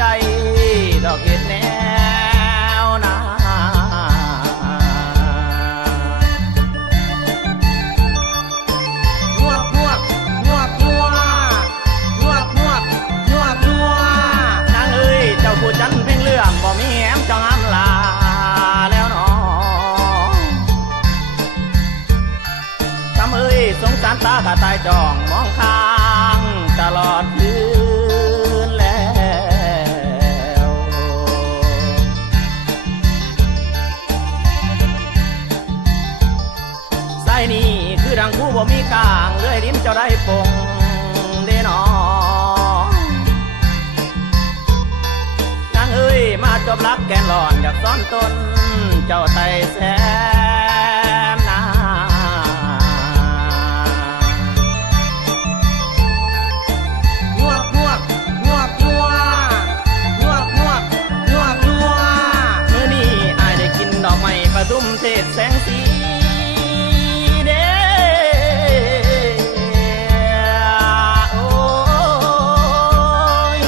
ได้ดอกเห็ดแนวนางวกงวกงวกงัวงวกงวกงวกงัวนางเอ้ยเจ้าผู้จันเพ่งเลื่อมบ่มีแหมจังอำลาแล้วน้องทำเอ้ยสงสารตากะตายจองมองข้างตลอดคืนแล้วใส่นี่คือดังคู่บ่มีกลางเลื่อยลิ้นเจ้าได้ปงเด้น้องนางเอ้ยมาจบรักแกนหลอนอยากซ้อนต้นเจ้าไต่แสนนางวกงวกงวกงัวงวกงวกงวกงัวมื้อนี้อายได้กินดอกไม้ประทุมเทศแสงสีเด้โอ้ย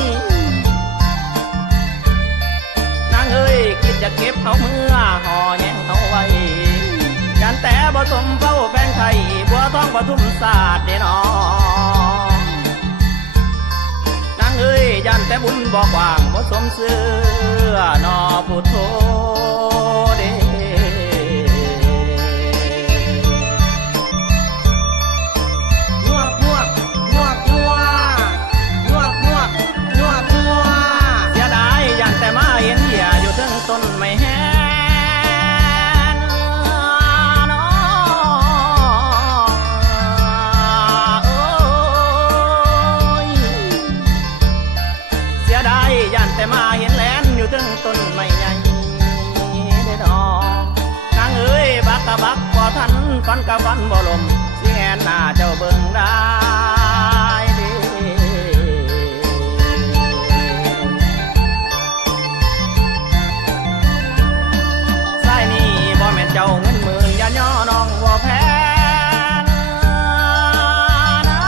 นางเอ้ยคิดจะเก็บเอาเมื่อห่อแยงเอาไว้ยันแต่บ่สมเฝ้าแป้งไทยบัวทองปทุมศาสตร์เด้น้องนางเอ้ยยันแต่บุญบอกว่างบ่สมเสื้อนอพุทโธเด้งวกงวกงวกงัวงวกงวกงวกงัวเสียดายยันแต่มาเห็นเหี้ยอยู่ถึงต้นไม่แห้งน้อโอ้ยเสียดายยันแต่มาเห็นแลนอยู่ถึงต้นไม่ใหญ่ได้ดอกนางเอ้ยบักกะบักบ่ทันฟันกะฟันบ่ลมสิแหนหน้าเจ้าเบิ่งได้เด้สายนี้บ่แม่นเจ้าเงินหมื่นอย่าย่อน้องบ่แพ้นะ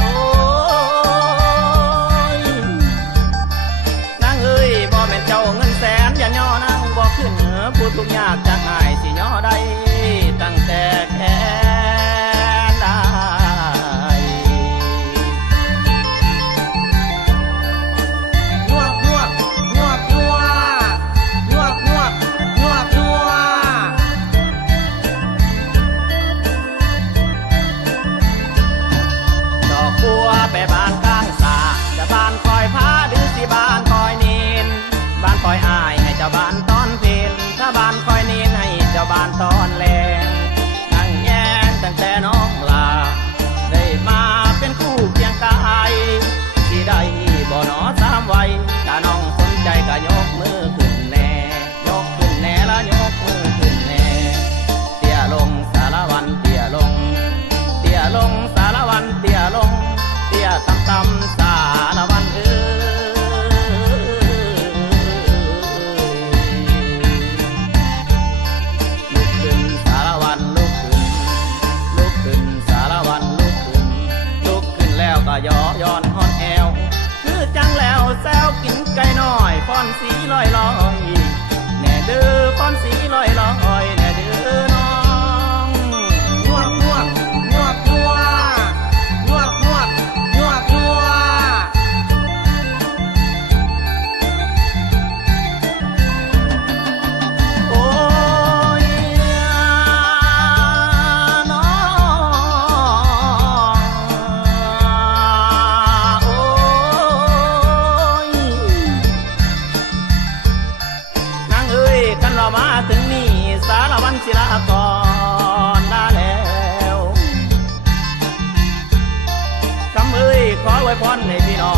โอ้ยนางเอ้ยบ่แม่นเจ้าเงินแสนอย่าย่อนางบ่ขึ้นผู้ทุกข์ยากจากอายสิย่อได้ตั้งแต่แค่ได้งวกงวกงวกงัวงวกงวกงวกงัวดอกบัวไปบานข้างสาจะบานคอยพาหรือสิบานคอยนีนบ้านคอยอายให้เจ้าบ้านตอนเพลนถ้าบ้านคอยนีนให้เจ้าบ้านตอนแลงนั่งแย้งตั้งแต่น้องลาได้มาเป็นคู่เคียงกายที่ได้บ่หนอสามวัยถ้าน้องสนใจก็ยกมือขึ้นแน่ยกขึ้นแน่แล้วยกมือขึ้นแน่เตี้ยลงสารวันเตี้ยลงเตี้ยลงสารวันเตี้ยลงเตี้ยต่ำต่ำสารวันลุกขึ้นสารวันลุกขึ้นลุกขึ้นสารวันลุกขึ้นลุกขึ้นแล้วก็ย่อย้อนฮอนแอวคือจังแล้วแซวกินไก่น้อยฟ้อนสีลอยลอยแน่เด้อฟ้อนสีลอยลอยแน่เด้อน้อง งวกงวกงวกงัวงวกงวกงวกงัวโอ้ยน้องโอ้ยนางเอ้ยกันเรามาถึงนี่สารวันศิลากรได้แล้วคำเอ้ยขอไว้พรให้พี่น้อง